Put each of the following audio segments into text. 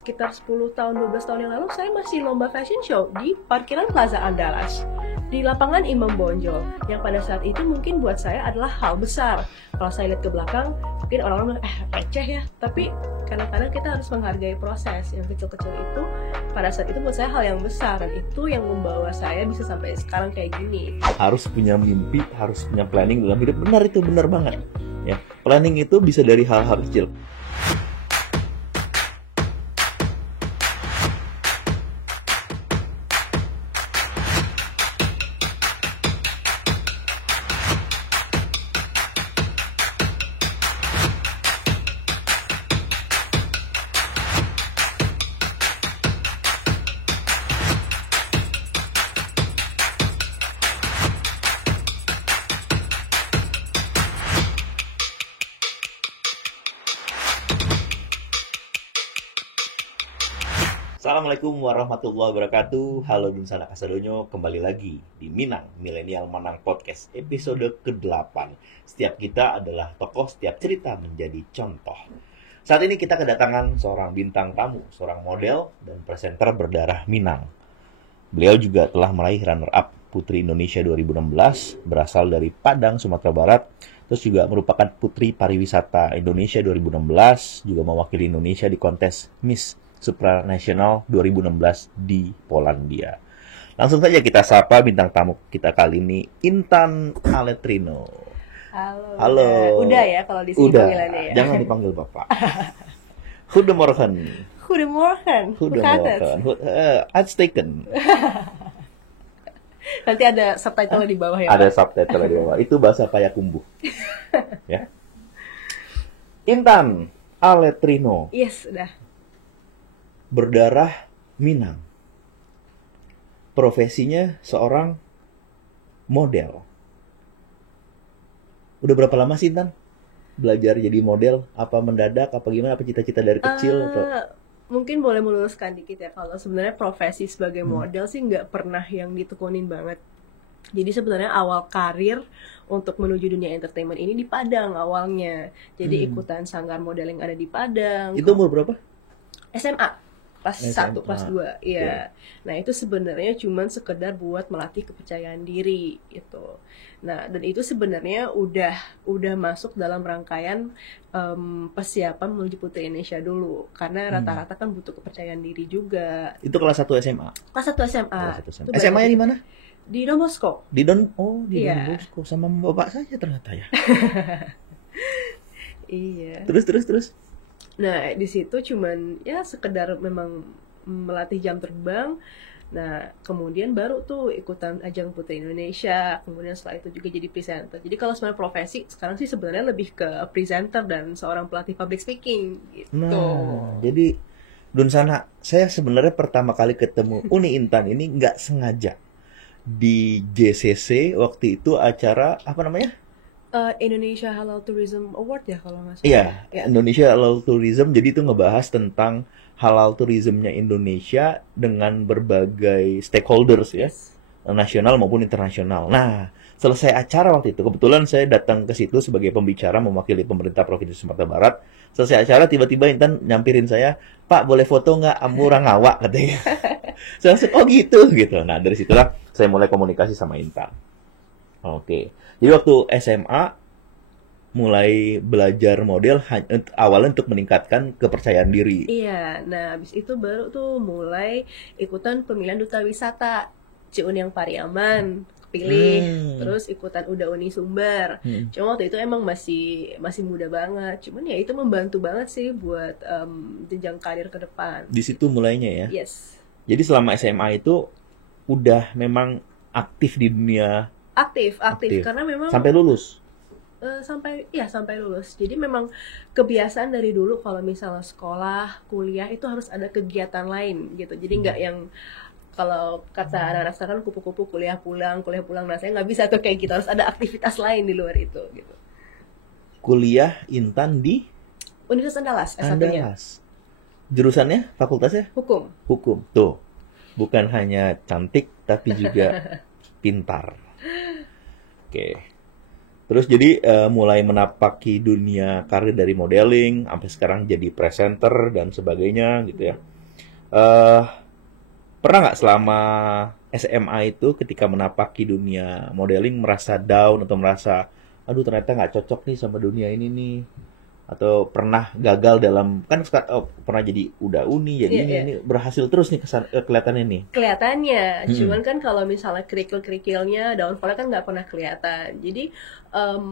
Sekitar 10 tahun, 12 tahun yang lalu, saya masih lomba fashion show di parkiran Plaza Andalas, di lapangan Imam Bonjol, yang pada saat itu mungkin buat saya adalah hal besar. Kalau saya lihat ke belakang, mungkin orang-orang bilang, receh ya. Tapi kadang-kadang kita harus menghargai proses. Yang kecil-kecil itu, pada saat itu buat saya hal yang besar. Dan itu yang membawa saya bisa sampai sekarang kayak gini. Harus punya mimpi, harus punya planning dalam hidup. Benar, itu benar banget. Ya, planning itu bisa dari hal-hal kecil. Assalamualaikum warahmatullahi wabarakatuh. Halo Dunsana Kasadonyo, kembali lagi di Minang Milenial Manang Podcast episode ke-8. Setiap kita adalah tokoh, setiap cerita menjadi contoh. Saat ini kita kedatangan seorang bintang tamu, seorang model dan presenter berdarah Minang. Beliau juga telah meraih runner-up Putri Indonesia 2016, berasal dari Padang, Sumatera Barat. Terus juga merupakan Putri Pariwisata Indonesia 2016, juga mewakili Indonesia di kontes Miss Supranational 2016 di Polandia. Langsung saja kita sapa bintang tamu kita kali ini, Intan Aletrino. Halo. Udah ya kalau di sini panggilannya ya. Jangan dipanggil Bapak. Goedemorgen. Goedemorgen. Uitstekend. Nanti ada subtitle di bawah ya. Ada subtitle di bawah. Itu bahasa Payakumbuh. Ya. Intan Aletrino. Yes, udah. Berdarah Minang. Profesinya seorang model. Udah berapa lama sih, Intan? Belajar jadi model? Apa mendadak? Apa gimana? Apa cita-cita dari kecil? Atau? Mungkin boleh meluruskan dikit ya. Kalau sebenarnya profesi sebagai model sih nggak pernah yang ditekunin banget. Jadi sebenarnya awal karir untuk menuju dunia entertainment ini di Padang awalnya. Jadi ikutan sanggar modeling ada di Padang. Itu umur berapa? SMA. Kelas 1, kelas 2, iya. Okay. Nah, itu sebenarnya cuman sekedar buat melatih kepercayaan diri gitu. Nah, dan itu sebenarnya udah masuk dalam rangkaian persiapan menuju Putri Indonesia dulu. Karena rata-rata kan butuh kepercayaan diri juga. Itu kelas 1 SMA? Kelas 1 SMA. SMA-nya di mana? Di Don Bosco. Di Don Bosco. Sama bapak saja ternyata ya. Iya. Terus. Nah, di situ cuman ya sekedar memang melatih jam terbang. Nah, kemudian baru tuh ikutan ajang Putri Indonesia. Kemudian setelah itu juga jadi presenter. Jadi kalau sebenarnya profesi sekarang sih sebenarnya lebih ke presenter dan seorang pelatih public speaking gitu. Nah, jadi Dunsana, saya sebenarnya pertama kali ketemu Uni Intan ini nggak sengaja di JCC waktu itu acara apa namanya? Indonesia Halal Tourism Award ya kalau nggak salah. Iya, Indonesia Halal Tourism. Jadi itu ngebahas tentang halal tourismnya Indonesia dengan berbagai stakeholders ya, nasional maupun internasional. Nah, selesai acara waktu itu, kebetulan saya datang ke situ sebagai pembicara mewakili pemerintah Provinsi Sumatera Barat. Selesai acara, tiba-tiba Intan nyampirin saya, Pak, boleh foto nggak? Ambu orang ngawak, katanya. Saya langsung, oh gitu. Nah, dari situlah saya mulai komunikasi sama Intan. Oke. Jadi waktu SMA mulai belajar model awalnya untuk meningkatkan kepercayaan diri. Iya, nah habis itu baru tuh mulai ikutan pemilihan duta wisata Ciun yang Pariaman kepilih, terus ikutan Uda Uni Sumber. Cuma waktu itu emang masih muda banget. Cuman ya itu membantu banget sih buat jenjang karir ke depan. Di situ mulainya ya. Yes. Jadi selama SMA itu udah memang aktif di dunia. Aktif karena memang sampai lulus. Sampai lulus. Jadi memang kebiasaan dari dulu kalau misalnya sekolah, kuliah itu harus ada kegiatan lain gitu. Jadi nggak yang kalau kata anak-anak sekarang kupu-kupu kuliah pulang. Nah, saya nggak bisa tuh kayak gitu. Harus ada aktivitas lain di luar itu gitu. Kuliah Intan di Universitas Andalas, S1-nya. Jurusannya, fakultasnya? Hukum. Tuh. Bukan hanya cantik tapi juga pintar. Oke. Terus jadi mulai menapaki dunia karir dari modeling sampai sekarang jadi presenter dan sebagainya gitu ya. Eh Pernah nggak selama SMA itu ketika menapaki dunia modeling merasa down atau merasa aduh ternyata nggak cocok nih sama dunia ini nih, atau pernah gagal dalam kan pernah jadi udah uni jadi Iya, ini iya. ini berhasil terus nih kelihatannya nih. Kelihatannya, Mm-mm. cuman kan kalau misalnya kerikil-kerikilnya, downfall-nya kan nggak pernah kelihatan. Jadi, em,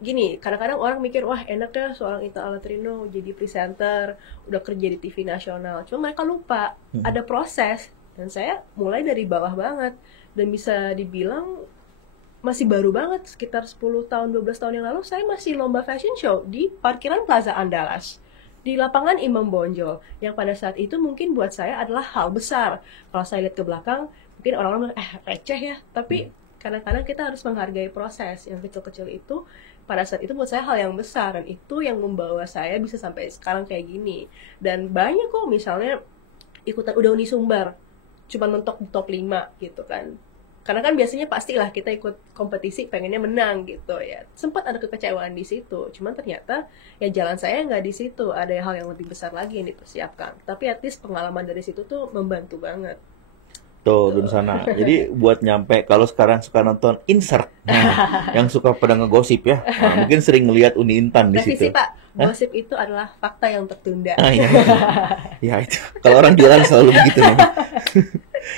gini, kadang-kadang orang mikir, wah enak ya seorang Intan Alatrino jadi presenter, udah kerja di TV nasional. Cuma mereka lupa, Mm-mm. ada proses. Dan saya mulai dari bawah banget. Dan bisa dibilang masih baru banget, sekitar 10 tahun, 12 tahun yang lalu, saya masih lomba fashion show di parkiran Plaza Andalas. Di lapangan Imam Bonjol, yang pada saat itu mungkin buat saya adalah hal besar. Kalau saya lihat ke belakang, mungkin orang-orang bilang, receh ya. Tapi kadang-kadang kita harus menghargai proses. Yang kecil-kecil itu, pada saat itu buat saya hal yang besar. Dan itu yang membawa saya bisa sampai sekarang kayak gini. Dan banyak kok misalnya ikutan udah uni Sumbar, cuman mentok di top 5 gitu kan. Karena kan biasanya pastilah kita ikut kompetisi pengennya menang gitu ya. Sempat ada kekecewaan di situ. Cuman ternyata ya jalan saya nggak di situ. Ada hal yang lebih besar lagi yang dipersiapkan. Tapi at least pengalaman dari situ tuh membantu banget. Tuh, Tuh. di sana. Jadi buat nyampe kalau sekarang suka nonton insert, nah, yang suka pada ngegosip ya, nah, mungkin sering ngelihat Uni Intan di Revisi situ. Pak, Hah? gosip itu adalah fakta yang tertunda. Ah, ya, ya itu. Kalau orang jualan selalu begitu nih.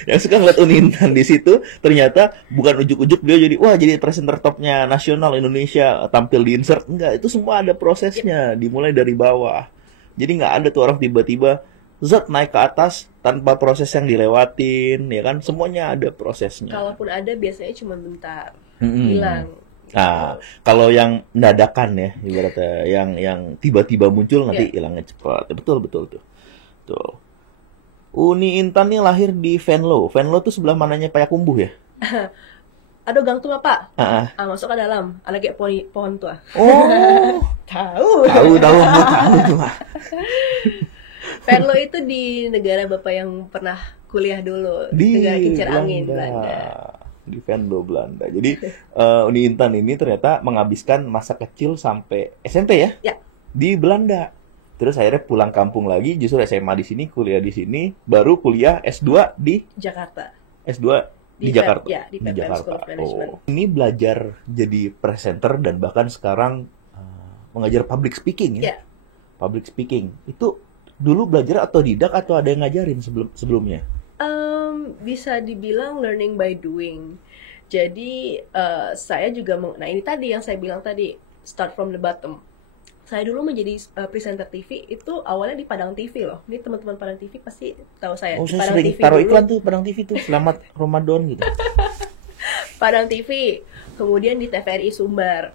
Yang suka ngeliat Uni Intan di situ, ternyata bukan ujuk-ujuk dia jadi presenter topnya nasional Indonesia tampil di insert. Enggak, itu semua ada prosesnya, dimulai dari bawah. Jadi nggak ada tuh orang tiba-tiba zat naik ke atas tanpa proses yang dilewatin, ya kan? Semuanya ada prosesnya. Kalaupun ada biasanya cuma bentar. Mm-mm. Hilang. Nah, kalau yang dadakan ya, ibaratnya yang tiba-tiba muncul nanti Ya. hilangnya cepat. Betul betul tuh. Tuh. Uni Intan nih lahir di Venlo. Venlo tuh sebelah mananya Payakumbuh ya? Aduh, gang tua Pak. Ah, ah. Masuk ke dalam. Ada kayak pohon tua. Oh, Tahu. tahu gua tahu tuh. Ah. Venlo itu di negara Bapak yang pernah kuliah dulu, Di negara kincir Belanda. angin Belanda. Di Venlo, Belanda. Jadi Uni Intan ini ternyata menghabiskan masa kecil sampai SMP ya? Ya. Di Belanda. Terus akhirnya pulang kampung lagi, justru SMA di sini, kuliah di sini, baru kuliah S2 di Jakarta. S2 di Jakarta. Ya, di PPM School of Management. Ini belajar jadi presenter dan bahkan sekarang mengajar public speaking ya. Ya. Public speaking. Itu dulu belajar otodidak atau ada yang ngajarin sebelumnya? Bisa dibilang learning by doing. Jadi saya juga nah ini tadi yang saya bilang tadi, start from the bottom. Saya dulu menjadi presenter TV itu awalnya di Padang TV loh. Ini teman-teman Padang TV pasti tahu saya. Oh, Di saya Padang sering TV taruh dulu. iklan tuh Padang TV tuh, selamat Ramadan gitu. Padang TV, kemudian di TVRI Sumbar.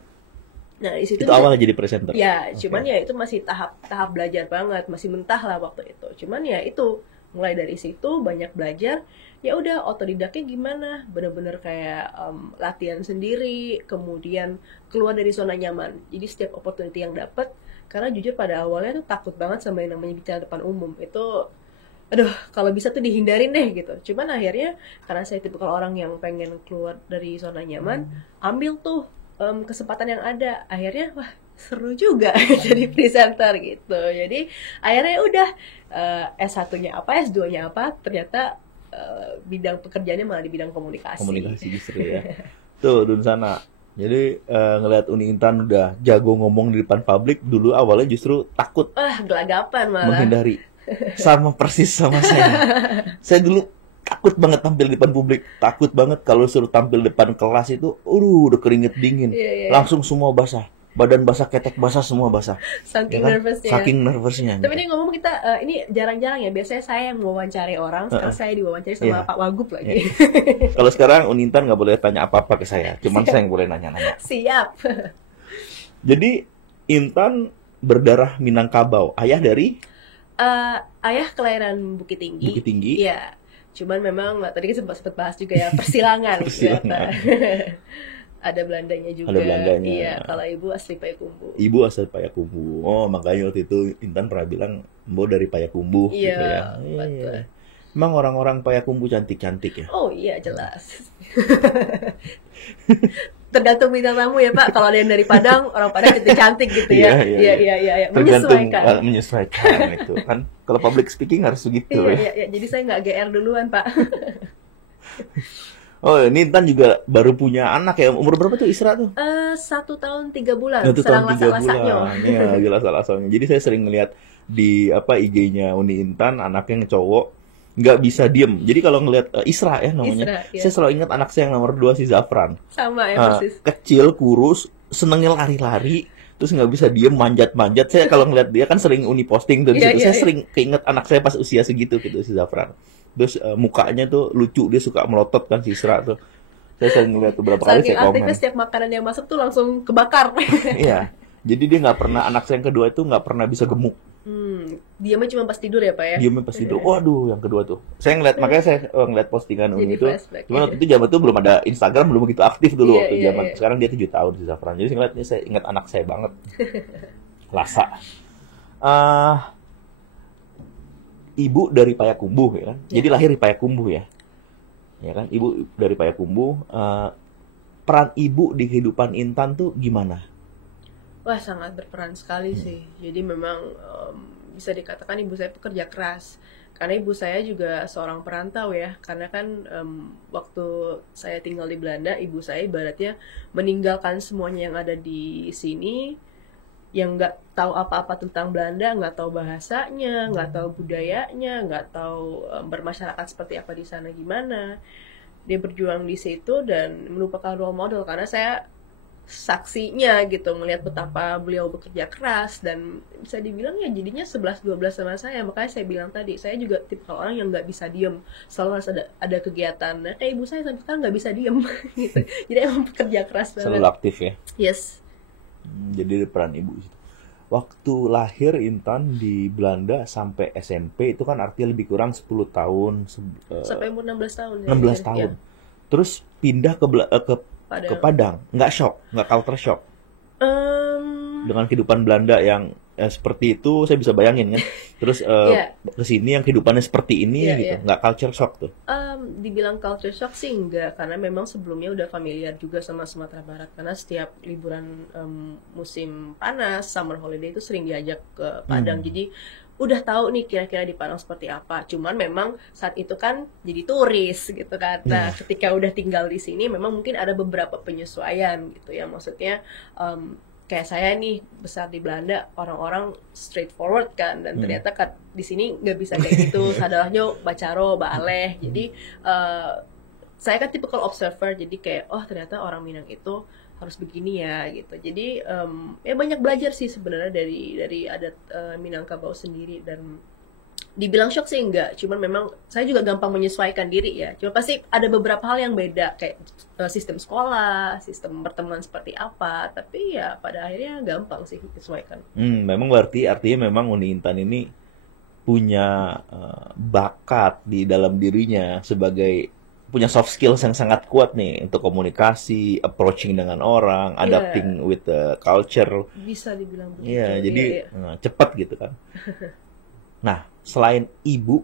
Nah, di situ Itu awalnya jadi presenter. ya, Oke. cuman ya itu masih tahap belajar banget, masih mentah lah waktu itu. Cuman ya itu mulai dari situ banyak belajar. Ya udah otodidaknya gimana? Bener-bener kayak latihan sendiri, kemudian keluar dari zona nyaman. Jadi setiap opportunity yang dapat, karena jujur pada awalnya tuh takut banget sama yang namanya bicara depan umum. Itu aduh, kalau bisa tuh dihindarin deh gitu. Cuman akhirnya karena saya tipe orang yang pengen keluar dari zona nyaman, ambil tuh kesempatan yang ada. Akhirnya wah seru juga jadi presenter gitu. Jadi akhirnya udah S1-nya apa, S2-nya apa, ternyata bidang pekerjaannya malah di bidang komunikasi. Komunikasi justru ya. Tuh, Dun sana. Jadi ngelihat Uni Intan udah jago ngomong di depan publik, dulu awalnya justru takut Gelagapan malah. menghindari. Sama persis sama saya. Saya dulu takut banget tampil di depan publik, takut banget kalau suruh tampil depan kelas itu, udah keringet dingin, Iya. langsung semua basah, badan basah, ketek basah, semua basah, Saking ya kan? nervousnya. Saking nervousnya. Tapi gitu. ini ngomong kita ini jarang-jarang ya. Biasanya saya yang mewawancari orang, sekarang saya diwawancari sama Iya. Pak Wagub lagi. Kalau sekarang Uni Intan nggak boleh tanya apa-apa ke saya, cuman saya yang boleh nanya-nanya. Siap. Jadi Intan berdarah Minangkabau, ayah dari Ayah kelahiran Bukit Tinggi. Bukit Tinggi. Iya. Cuman memang tadi kan sempat bahas juga ya persilangan. Persilangan. ternyata. Ada Belandanya juga. Ada Belandanya. Iya, kalau ibu asli Payakumbuh. Ibu asal Payakumbuh. Oh, makanya waktu itu Intan pernah bilang, Mbok dari Payakumbuh Iya, gitu ya. betul. Emang orang-orang Payakumbuh cantik-cantik ya? Oh iya, jelas. Tergantung bintang tamu ya Pak. Kalau ada yang dari Padang, orang Padang cantik gitu ya. Iya. Tergantung Menyesuaikan. menyesuaikan itu kan. Kalau public speaking harus begitu ya. Iya. Jadi saya nggak GR duluan Pak. Oh, ini Intan juga baru punya anak ya. Umur berapa tuh Isra tuh? 1 tahun 3 bulan. Satu Serang tahun 3 lasak-lasaknya. bulan. Iya, lagi lasak-lasaknya. Jadi saya sering ngeliat di IG-nya Uni Intan, anaknya yang cowok nggak bisa diem. Jadi kalau ngeliat Isra ya namanya, Isra, ya. saya selalu ingat anak saya yang nomor 2 si Zafran. Sama ya persis. Kecil, kurus, senengnya lari-lari, terus nggak bisa diem, manjat-manjat. Saya kalau ngeliat dia kan sering Uni posting tuh di Iya, situ. iya, Saya iya. sering keinget anak saya pas usia segitu gitu si Zafran. Terus mukanya tuh lucu, dia suka melotot kan si Isra tuh. Saya sering ngeliat beberapa kali Saking saya komen. aktifnya setiap makanan yang masuk tuh langsung kebakar. Iya. Jadi dia nggak pernah, anak saya yang kedua itu nggak pernah bisa gemuk. Diamnya cuma pas tidur ya Pak ya. Dia pasti tidur. Waduh, yang kedua tuh. Saya ngeliat, makanya saya ngeliat postingan Jadi Uni itu. flashback, Cuman ya. waktu itu zaman itu belum ada Instagram, belum begitu aktif dulu Iya, waktu iya, zaman. iya. Sekarang dia 7 tahun si Zafran. Jadi saya ngeliat ini, saya ingat anak saya banget. Lasa. Ibu dari Payakumbuh ya kan. Jadi lahir di Payakumbuh ya. Ya kan, ibu dari Payakumbuh. Peran ibu di kehidupan Intan tuh gimana? Wah, sangat berperan sekali sih. Jadi memang bisa dikatakan ibu saya pekerja keras. Karena ibu saya juga seorang perantau ya. Karena kan waktu saya tinggal di Belanda, ibu saya ibaratnya meninggalkan semuanya yang ada di sini, yang nggak tahu apa-apa tentang Belanda, nggak tahu bahasanya, nggak tahu budayanya, nggak tahu bermasyarakat seperti apa di sana gimana. Dia berjuang di situ dan merupakan role model karena saya saksinya gitu melihat betapa beliau bekerja keras dan bisa dibilang ya jadinya 11-12 sama saya. Makanya saya bilang tadi saya juga tipe orang yang nggak bisa diem, selalu harus ada kegiatan. Nah, ibu saya sampai sekarang nggak bisa diem gitu, jadi emang bekerja keras banget. Selalu aktif ya. Yes. Jadi peran ibu itu. Waktu lahir Intan di Belanda sampai SMP itu kan artinya lebih kurang 10 tahun Sampai umur 16 tahun 16 ya. tahun. Terus pindah ke Padang. Nggak shock, nggak culture shock. Dengan kehidupan Belanda yang seperti itu, saya bisa bayangin kan. Terus ke sini yang kehidupannya seperti ini gitu. Nggak culture shock tuh. Dibilang culture shock sih enggak, karena memang sebelumnya udah familiar juga sama Sumatera Barat. Karena setiap liburan musim panas, summer holiday itu sering diajak ke Padang. Jadi udah tahu nih kira-kira di Padang seperti apa. Cuman memang saat itu kan jadi turis gitu kan. Nah, ketika udah tinggal di sini memang mungkin ada beberapa penyesuaian gitu ya. Maksudnya kayak saya nih besar di Belanda, orang-orang straightforward kan, dan ternyata di sini nggak bisa kayak gitu. Sadalahnya bacaro, baaleh. Jadi saya kan typical observer, jadi kayak oh ternyata orang Minang itu harus begini ya gitu. Jadi ya banyak belajar sih sebenarnya dari adat Minangkabau sendiri, dan dibilang shock sih enggak, cuman memang saya juga gampang menyesuaikan diri ya. Cuma pasti ada beberapa hal yang beda kayak sistem sekolah, sistem pertemuan seperti apa, tapi ya pada akhirnya gampang sih menyesuaikan. Memang berarti artinya memang Uni Intan ini punya bakat di dalam dirinya sebagai punya soft skills yang sangat kuat nih untuk komunikasi, approaching dengan orang, adapting with the culture. Bisa dibilang begitu. Iya, jadi cepat gitu kan. Nah, selain ibu,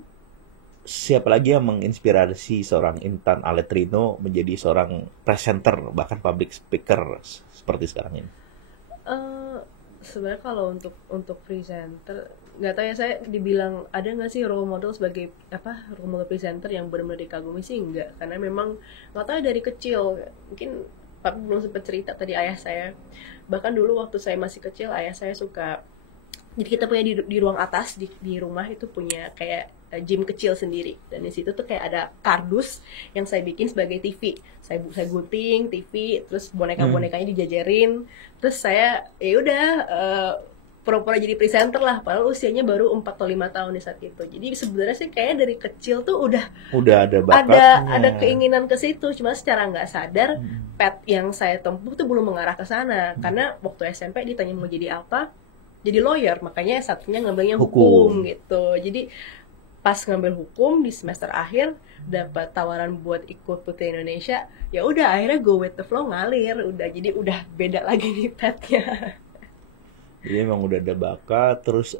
siapa lagi yang menginspirasi seorang Intan Aletrino menjadi seorang presenter, bahkan public speaker seperti sekarang ini? Sebenarnya kalau untuk presenter, nggak tahu ya, saya dibilang ada nggak sih role model sebagai role model presenter yang benar-benar dikagumi sih nggak, karena memang nggak tahu dari kecil, mungkin Pak belum sempat cerita tadi ayah saya, bahkan dulu waktu saya masih kecil ayah saya suka, jadi kita punya di ruang atas di rumah itu punya kayak gym kecil sendiri, dan di situ tuh kayak ada kardus yang saya bikin sebagai TV. Saya gunting TV, terus boneka-bonekanya dijajarin, terus saya ya udah pura-pura jadi presenter lah, padahal usianya baru 4 atau 5 tahun di saat itu. Jadi sebenarnya sih kayaknya dari kecil tuh udah ada bakatnya, ada keinginan ke situ, cuma secara nggak sadar path yang saya tempuh tuh belum mengarah ke sana. Karena waktu SMP ditanya mau jadi apa, jadi lawyer, makanya satunya ngambilnya hukum gitu. Jadi pas ngambil hukum di semester akhir dapat tawaran buat ikut Putri Indonesia, ya udah akhirnya go with the flow, ngalir udah, jadi udah beda lagi nih pathnya. Jadi emang udah ada bakat, terus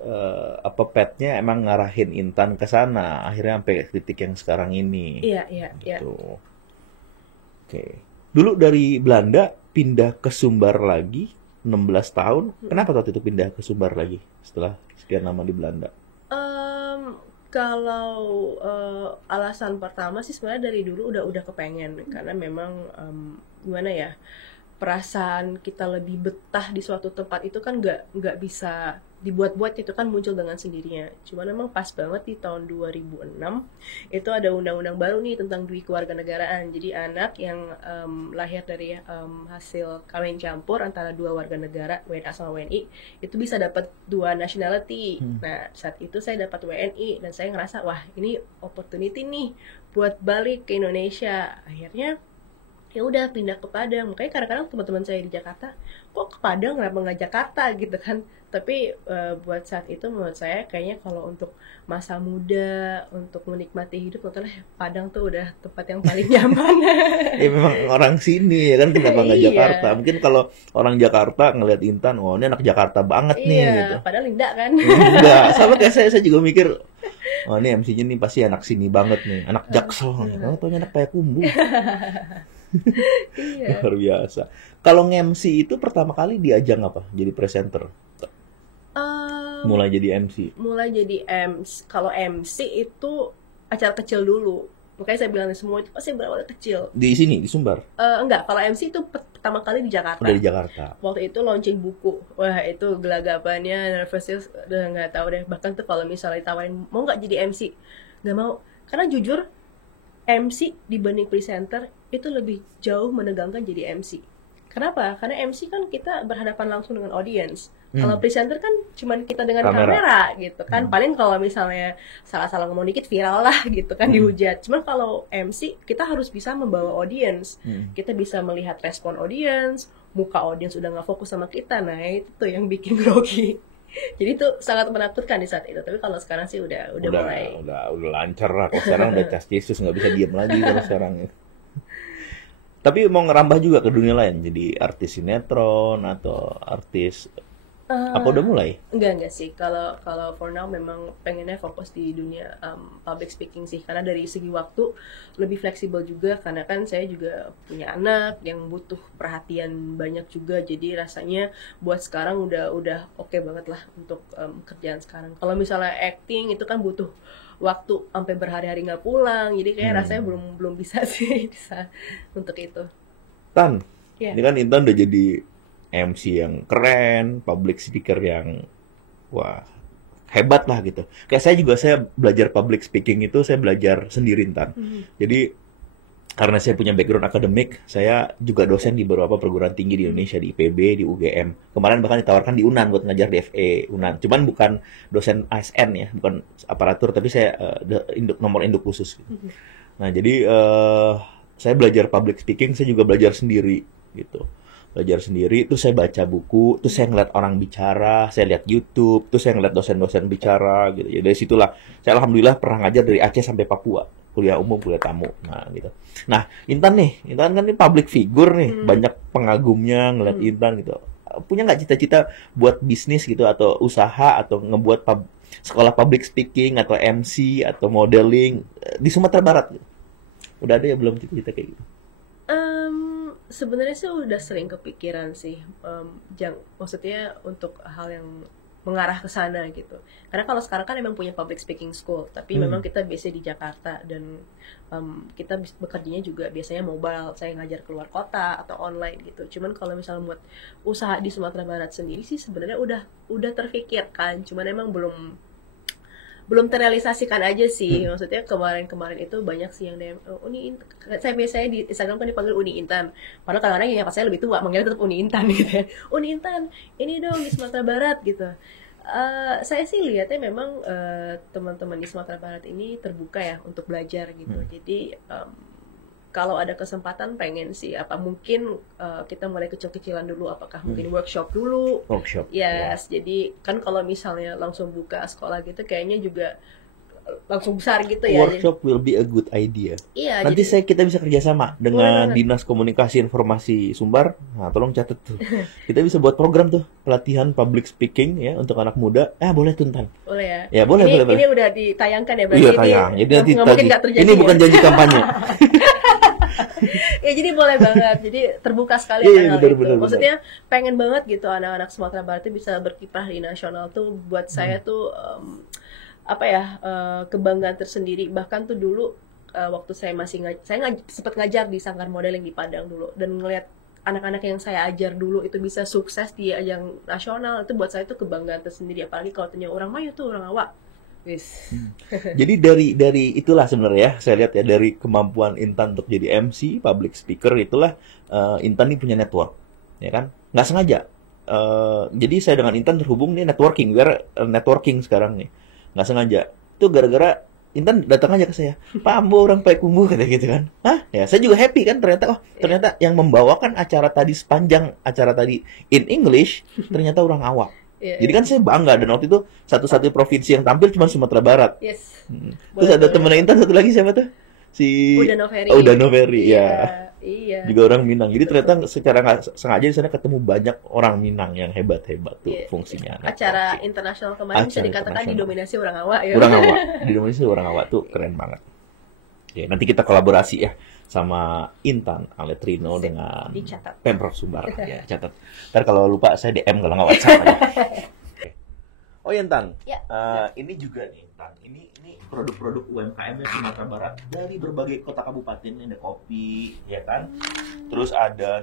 pathnya emang ngarahin Intan ke sana, akhirnya sampai titik yang sekarang ini. Iya. Gitu. Oke. dulu dari Belanda pindah ke Sumbar lagi 16 tahun. Kenapa waktu itu pindah ke Sumbar lagi setelah sekian lama di Belanda? Kalau alasan pertama sih sebenarnya dari dulu udah kepengen, karena memang gimana ya, perasaan kita lebih betah di suatu tempat itu kan nggak bisa dibuat-buat, itu kan muncul dengan sendirinya. Cuman memang pas banget di tahun 2006 itu ada undang-undang baru nih tentang kewarganegaraan. Jadi anak yang lahir dari hasil kawin campur antara dua warga negara, WNA sama WNI, itu bisa dapat dua nationality. Nah, saat itu saya dapat WNI dan saya ngerasa wah ini opportunity nih buat balik ke Indonesia. Akhirnya ya udah pindah ke Padang. Makanya kadang-kadang teman-teman saya di Jakarta, kok ke Padang, kenapa nggak Jakarta gitu kan. Tapi buat saat itu menurut saya kayaknya kalau untuk masa muda, untuk menikmati hidup, menurut Padang tuh udah tempat yang paling nyaman. Ya memang orang sini ya kan, kenapa nggak Iya. Jakarta? Mungkin kalau orang Jakarta ngelihat Intan, oh ini anak Jakarta banget nih Iya, gitu. padahal enggak kan. Enggak, sama kayak saya juga mikir, oh ini MC-nya nih pasti anak sini banget nih, anak Jaksel nih. Kamu taunya anak Payakumbuh. Iya. Luar biasa. Kalau nge-MC itu pertama kali di ajang apa? Jadi presenter. Mulai jadi MC. Mulai jadi MC. Kalau MC itu acara kecil dulu. Makanya saya bilang semua itu pasti berawal kecil. Di sini, di Sumbar. Enggak, kalau MC itu pertama kali di Jakarta. Udah di Jakarta. Waktu itu launching buku. Wah, itu gelagapannya, nervousnya udah nggak tahu deh. Bahkan tuh kalau misalnya ditawarin, mau nggak jadi MC? Nggak mau. Karena jujur, MC dibanding presenter itu lebih jauh menegangkan jadi MC. Kenapa? Karena MC kan kita berhadapan langsung dengan audience. Kalau presenter kan cuman kita dengan kamera gitu kan. Paling kalau misalnya salah-salah ngomong dikit viral lah gitu kan, dihujat. Cuman kalau MC kita harus bisa membawa audience. Kita bisa melihat respon audience, muka audience udah nggak fokus sama kita. Nah, itu tuh yang bikin grogi. Jadi itu sangat menakutkan di saat itu. Tapi kalau sekarang sih udah mulai. Udah lancar lah. Kalau sekarang udah cas Yesus, nggak bisa diem lagi kalau sekarang. Tapi mau ngerambah juga ke dunia lain, jadi artis sinetron atau artis apa udah mulai? Enggak sih. Kalau for now memang pengennya fokus di dunia public speaking sih, karena dari segi waktu lebih fleksibel juga, karena kan saya juga punya anak yang butuh perhatian banyak juga. Jadi rasanya buat sekarang udah oke banget lah untuk kerjaan sekarang. Kalau misalnya acting itu kan butuh waktu sampai berhari-hari nggak pulang, jadi kayak rasanya belum bisa sih bisa untuk itu. Tan, Yeah. ini kan Intan udah jadi MC yang keren, public speaker yang wah hebat lah gitu. Kayak saya belajar public speaking itu saya belajar sendiri Tan. Jadi karena saya punya background akademik, saya juga dosen di beberapa perguruan tinggi di Indonesia, di IPB, di UGM. Kemarin bahkan ditawarkan di UNAN buat ngajar di FE UNAN. Cuman bukan dosen ASN ya, bukan aparatur, tapi saya nomor induk khusus. Nah, jadi saya belajar public speaking, saya juga belajar sendiri gitu. Belajar sendiri, terus saya baca buku, terus saya ngeliat orang bicara, saya lihat YouTube, terus saya ngeliat dosen-dosen bicara gitu. Ya dari situlah saya alhamdulillah pernah ngajar dari Aceh sampai Papua, kuliah umum, kuliah tamu. Nah, gitu. Nah, Intan kan ini public figure nih, banyak pengagumnya ngeliat Intan gitu. Punya nggak cita-cita buat bisnis gitu atau usaha atau ngebuat sekolah public speaking atau MC atau modeling di Sumatera Barat? Gitu? Udah ada ya belum cita-cita kayak gitu? Sebenarnya sih udah sering kepikiran sih, maksudnya untuk hal yang mengarah ke sana gitu. Karena kalau sekarang kan memang punya public speaking school, tapi memang kita biasanya di Jakarta dan kita bekerjanya juga biasanya mobile. Saya ngajar keluar kota atau online gitu. Cuman kalau misalnya buat usaha di Sumatera Barat sendiri sih sebenarnya udah terfikirkan, cuman emang belum terrealisasikan aja sih. Maksudnya kemarin itu banyak sih yang DM, Uni Intan. Saya biasanya di Instagram kan dipanggil Uni Intan. Padahal kadang-kadang ya pas saya lebih tua manggilnya tetap Uni Intan gitu ya. Uni Intan, ini dong di Sumatera Barat gitu. Saya sih lihatnya memang teman-teman di Sumatera Barat ini terbuka ya untuk belajar gitu. Jadi kalau ada kesempatan pengen sih mungkin kita mulai kecil-kecilan dulu, apakah mungkin workshop dulu. Yes, jadi kan kalau misalnya langsung buka sekolah gitu kayaknya juga langsung besar gitu ya. Workshop will be a good idea. Iya, nanti kita bisa kerjasama dengan boleh. Dinas Komunikasi Informasi Sumbar. Nah, tolong catat tuh. Kita bisa buat program tuh pelatihan public speaking ya untuk anak muda. Boleh tuh Tan. Boleh ya. Ya boleh. Ini udah ditayangkan ya berarti. Iya tayang. Jadi nanti mungkin nggak terjadi. Ini bukan janji kampanye. Ya jadi boleh banget, jadi terbuka sekali Iya, kan iya, hal benar, itu. benar, benar. Maksudnya pengen banget gitu anak-anak Sumatera Barat itu bisa berkiprah di nasional tuh buat saya tuh apa ya, kebanggaan tersendiri. Bahkan tuh dulu waktu saya masih sempat ngajar di Sanggar Modeling di Padang dulu, dan ngelihat anak-anak yang saya ajar dulu itu bisa sukses di ajang nasional, itu buat saya tuh kebanggaan tersendiri. Apalagi kalau tanya orang Melayu tuh orang awak. Wis. Jadi dari itulah sebenarnya ya, saya lihat ya, dari kemampuan Intan untuk jadi MC, public speaker, itulah Intan ini punya network, ya kan? Nggak sengaja. Jadi saya dengan Intan terhubung nih, networking, biar networking sekarang nih. Nggak sengaja. Itu gara-gara Intan datang aja ke saya, Pak Ambo orang Payakumbuh, kata gitu kan. Hah? Ya, saya juga happy kan, ternyata yang membawakan acara tadi, sepanjang acara tadi in English, ternyata orang awak. Iya, Jadi kan saya bangga, dan waktu itu satu-satu provinsi yang tampil cuma Sumatera Barat. yes. Terus ada temennya Intan satu lagi, siapa tuh? Si Udano Ferry. Udano Ferry, ya. Iya. Juga orang Minang. Jadi ternyata secara nggak sengaja di sana ketemu banyak orang Minang yang hebat-hebat tuh Iya. fungsinya. Acara internasional kemarin bisa Acara dikatakan internasional. didominasi orang awak ya. Orang awak. Di Indonesia orang awak tuh keren banget. Ya, nanti kita kolaborasi ya sama Intan Aletrino Sip. dengan Dicatat. Pemprov Sumbar. Ya, catat. Ntar kalau lupa saya DM kalau nggak WhatsApp aja. Oke. Oh ya, Intan. Ya. Ini juga nih, Intan. Ini produk-produk UMKM yang Sumatera Barat dari berbagai kota kabupaten. Ini ada kopi, ya kan? Terus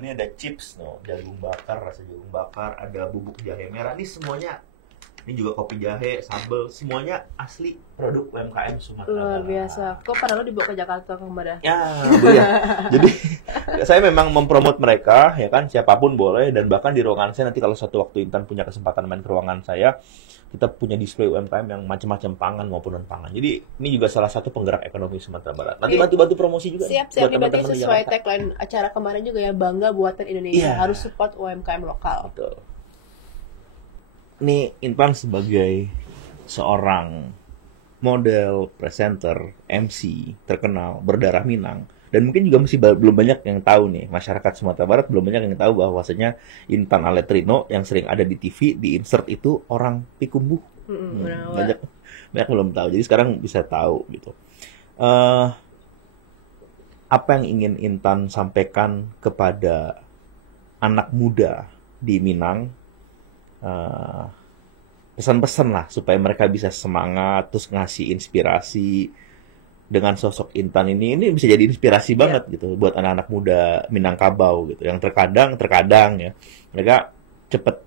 ini ada chips, jagung bakar, rasa jagung bakar, ada bubuk jahe merah. Ini semuanya, ini juga kopi jahe, sambal, semuanya asli produk UMKM Sumatera Luar Barat. biasa. Kok pada lo dibawa ke Jakarta kemarin? Ya, ya. Jadi saya memang mempromot mereka, ya kan, siapapun boleh, dan bahkan di ruangan saya nanti kalau suatu waktu Intan punya kesempatan main ke ruangan saya, kita punya display UMKM yang macam-macam pangan maupun non pangan. Jadi ini juga salah satu penggerak ekonomi Sumatera Barat. Nanti Oke. bantu-bantu promosi juga Siap, buat siap. Ini berarti teman-teman di sesuai Jakarta. tagline acara kemarin juga ya, bangga buatan Indonesia. Iya. Harus support UMKM lokal. Betul. Ini Intan sebagai seorang model, presenter, MC terkenal, berdarah Minang, dan mungkin juga masih belum banyak yang tahu nih, masyarakat Sumatera Barat belum banyak yang tahu bahwasanya Intan Aletrino yang sering ada di TV, di insert itu orang Pikumbuh. Orang awak. Banyak belum tahu. Jadi sekarang bisa tahu gitu. Apa yang ingin Intan sampaikan kepada anak muda di Minang? Pesan-pesan lah supaya mereka bisa semangat, terus ngasih inspirasi dengan sosok Intan ini bisa jadi inspirasi banget gitu buat anak-anak muda Minangkabau gitu, yang terkadang ya mereka cepet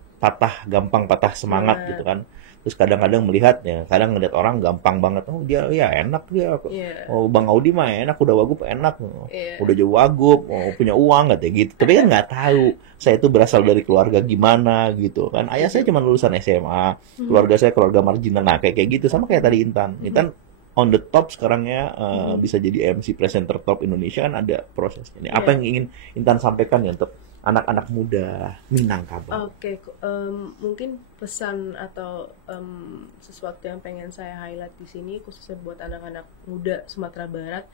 gampang patah semangat gitu kan. Terus kadang-kadang melihat ya, kadang ngeliat orang gampang banget, oh dia ya enak dia, oh Bang Audi mah enak, udah wagub enak, udah jauh wagub, punya uang katanya gitu. Tapi kan nggak tahu saya itu berasal dari keluarga gimana gitu kan. Ayah saya cuma lulusan SMA, keluarga saya keluarga marginal, nah kayak gitu, sama kayak tadi Intan on the top sekarang ya, bisa jadi MC presenter top Indonesia, kan ada prosesnya. Ini apa yang ingin Intan sampaikan ya untuk anak-anak muda Minangkabau? Oke, mungkin pesan atau sesuatu yang pengen saya highlight di sini khususnya buat anak-anak muda Sumatera Barat,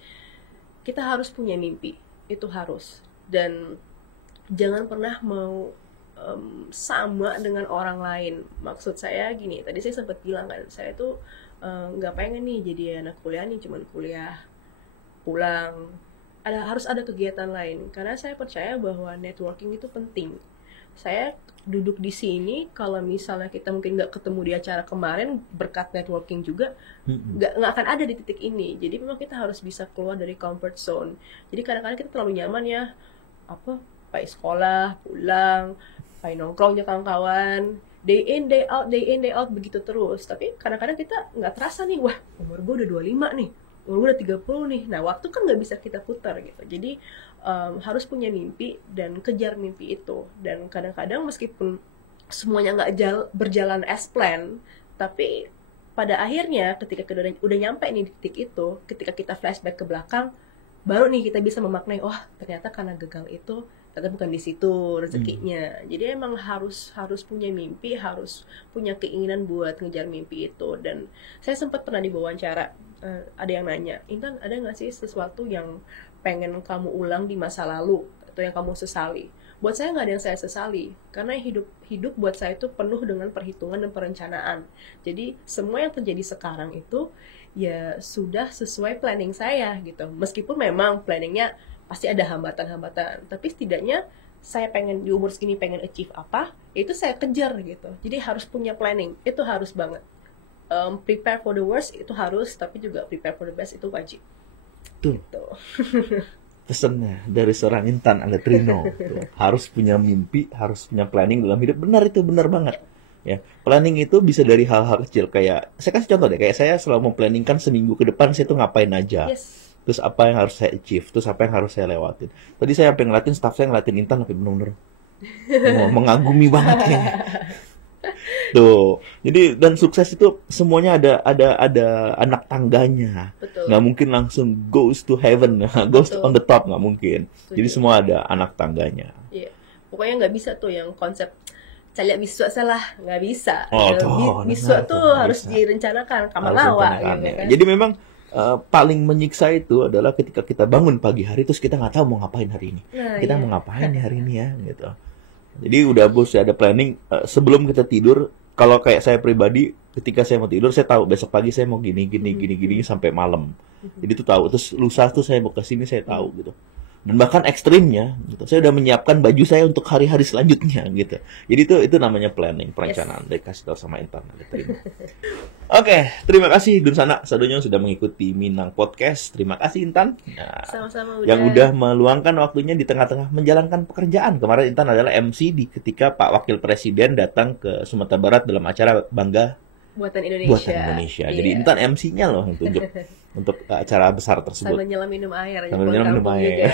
kita harus punya mimpi, itu harus, dan jangan pernah mau sama dengan orang lain. Maksud saya gini, tadi saya sempat bilang kan, saya tuh nggak pengen nih jadi anak kuliah nih cuman kuliah pulang. Harus ada kegiatan lain, karena saya percaya bahwa networking itu penting. Saya duduk di sini, kalau misalnya kita mungkin nggak ketemu di acara kemarin, berkat networking juga nggak akan ada di titik ini. Jadi memang kita harus bisa keluar dari comfort zone. Jadi kadang-kadang kita terlalu nyaman ya, pakai sekolah, pulang, pakai nongkrongnya kawan-kawan, day in day out begitu terus. Tapi kadang-kadang kita nggak terasa nih, wah umur gue udah 25 nih, umur gue udah 30 nih. Nah waktu kan nggak bisa kita putar gitu. Jadi harus punya mimpi dan kejar mimpi itu. Dan kadang-kadang meskipun semuanya nggak berjalan as plan, tapi pada akhirnya ketika kita udah nyampe nih di titik itu, ketika kita flashback ke belakang, baru nih kita bisa memaknai, oh ternyata karena gagal itu ternyata bukan di situ rezekinya. Jadi emang harus punya mimpi, harus punya keinginan buat ngejar mimpi itu. Dan saya sempat pernah diwawancara, ada yang nanya, Intan ada nggak sih sesuatu yang pengen kamu ulang di masa lalu atau yang kamu sesali? Buat saya nggak ada yang saya sesali, karena hidup buat saya itu penuh dengan perhitungan dan perencanaan. Jadi semua yang terjadi sekarang itu ya sudah sesuai planning saya gitu. Meskipun memang planningnya pasti ada hambatan-hambatan, tapi setidaknya saya pengen di umur segini pengen achieve apa, itu saya kejar gitu. Jadi harus punya planning, itu harus banget. Prepare for the worst itu harus, tapi juga prepare for the best itu wajib. Tuh. Gitu. Pesannya dari seorang Intan Aletrino. Harus punya mimpi, harus punya planning dalam hidup. Benar, itu benar banget. Ya, planning itu bisa dari hal-hal kecil. Kayak saya kasih contoh deh, kayak saya selalu memplanningkan seminggu ke depan saya tuh ngapain aja. Yes. Terus apa yang harus saya achieve, terus apa yang harus saya lewatin. Tadi saya sampai ngeliatin staff saya ngeliatin Intan sampai bener-bener mengagumi banget ya. Tuh, jadi dan sukses itu semuanya ada anak tangganya. Betul. Nggak mungkin langsung goes to heaven, goes Betul. on the top, nggak mungkin. Setuju. Jadi semua ada anak tangganya. Iya. Pokoknya nggak bisa tuh yang konsep caliak biswa salah, nggak bisa. Oh, Ya, tuh, biswa benar tuh tuh, nggak harus bisa. direncanakan, Harus kamalawa rencanakan, gitu ya. kan. Jadi memang paling menyiksa itu adalah ketika kita bangun pagi hari terus kita nggak tahu mau ngapain hari ini. Nah, Kita iya. mau ngapain ya hari ini ya gitu. Jadi udah bos ada planning sebelum kita tidur. Kalau kayak saya pribadi, ketika saya mau tidur saya tahu besok pagi saya mau gini sampai malam. Jadi itu tahu. Terus lusa tuh saya mau ke sini saya tahu gitu. Dan bahkan ekstrimnya, gitu. Saya udah menyiapkan baju saya untuk hari-hari selanjutnya gitu. Jadi itu namanya planning, perencanaan. Dari kasih tahu sama Intan. Oke, terima kasih Dunsana Sadonyo sudah mengikuti Minang Podcast. Terima kasih Intan. Nah, Sama-sama yang udah meluangkan waktunya di tengah-tengah menjalankan pekerjaan. Kemarin Intan adalah MC ketika Pak Wakil Presiden datang ke Sumatera Barat dalam acara Bangga Buatan Indonesia. Buatan Indonesia. Jadi Iya. Intan MC-nya loh yang tunjuk untuk acara besar tersebut. Sambil nyelam minum air. Sambil pulang nyelam minum kampung air. juga.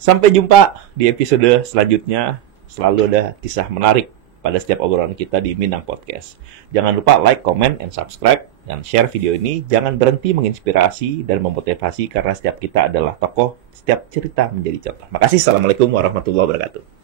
Sampai jumpa di episode selanjutnya. Selalu ada kisah menarik pada setiap obrolan kita di Minang Podcast. Jangan lupa like, comment, and subscribe. Dan share video ini. Jangan berhenti menginspirasi dan memotivasi karena setiap kita adalah tokoh. Setiap cerita menjadi contoh. Makasih. Assalamualaikum warahmatullahi wabarakatuh.